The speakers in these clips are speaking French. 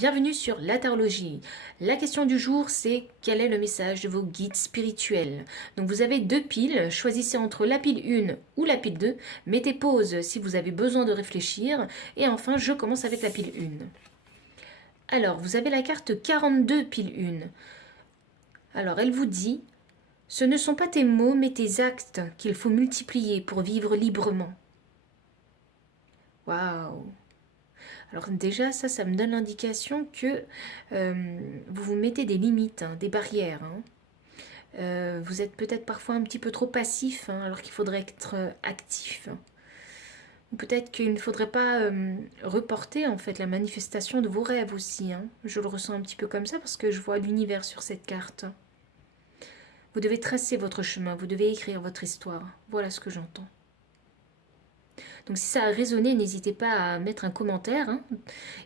Bienvenue sur la tarologie. La question du jour, c'est quel est le message de vos guides spirituels? Donc vous avez deux piles, choisissez entre la pile 1 ou la pile 2, mettez pause si vous avez besoin de réfléchir, et enfin je commence avec la pile 1. Alors vous avez la carte 42 pile 1. Alors elle vous dit, ce ne sont pas tes mots mais tes actes qu'il faut multiplier pour vivre librement. Waouh! Alors déjà, ça me donne l'indication que vous vous mettez des limites, hein, des barrières. Vous êtes peut-être parfois un petit peu trop passif, alors qu'il faudrait être actif. Ou peut-être qu'il ne faudrait pas reporter en fait la manifestation de vos rêves aussi. Je le ressens un petit peu comme ça parce que je vois l'univers sur cette carte. Vous devez tracer votre chemin, vous devez écrire votre histoire. Voilà ce que j'entends. Donc si ça a résonné, n'hésitez pas à mettre un commentaire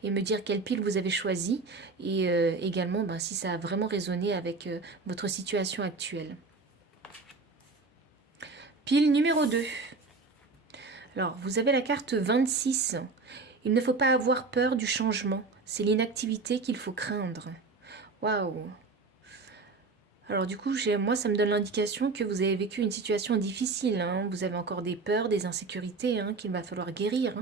et me dire quelle pile vous avez choisi. Et également si ça a vraiment résonné avec votre situation actuelle. Pile numéro 2. Alors vous avez la carte 26. Il ne faut pas avoir peur du changement. C'est l'inactivité qu'il faut craindre. Waouh! Alors du coup, moi, ça me donne l'indication que vous avez vécu une situation difficile. Vous avez encore des peurs, des insécurités qu'il va falloir guérir.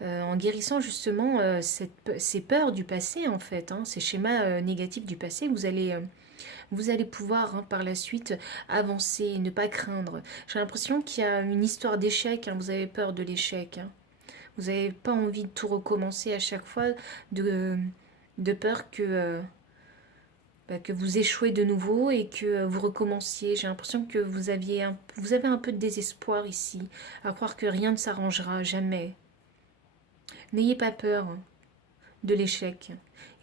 En guérissant justement ces peurs du passé, en fait, ces schémas négatifs du passé, vous allez pouvoir par la suite avancer et ne pas craindre. J'ai l'impression qu'il y a une histoire d'échec, vous avez peur de l'échec. Vous n'avez pas envie de tout recommencer à chaque fois, de peur que vous échouez de nouveau et que vous recommenciez. J'ai l'impression que vous avez un peu de désespoir ici, à croire que rien ne s'arrangera, jamais. N'ayez pas peur de l'échec.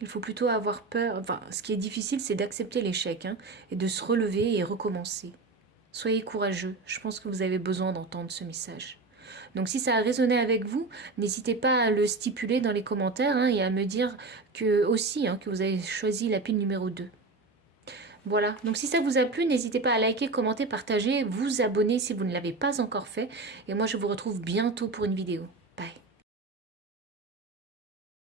Il faut plutôt avoir peur. Enfin, ce qui est difficile, c'est d'accepter l'échec et de se relever et recommencer. Soyez courageux. Je pense que vous avez besoin d'entendre ce message. Donc si ça a résonné avec vous, n'hésitez pas à le stipuler dans les commentaires et à me dire que aussi que vous avez choisi la pile numéro 2. Voilà, donc si ça vous a plu, n'hésitez pas à liker, commenter, partager, vous abonner si vous ne l'avez pas encore fait. Et moi je vous retrouve bientôt pour une vidéo.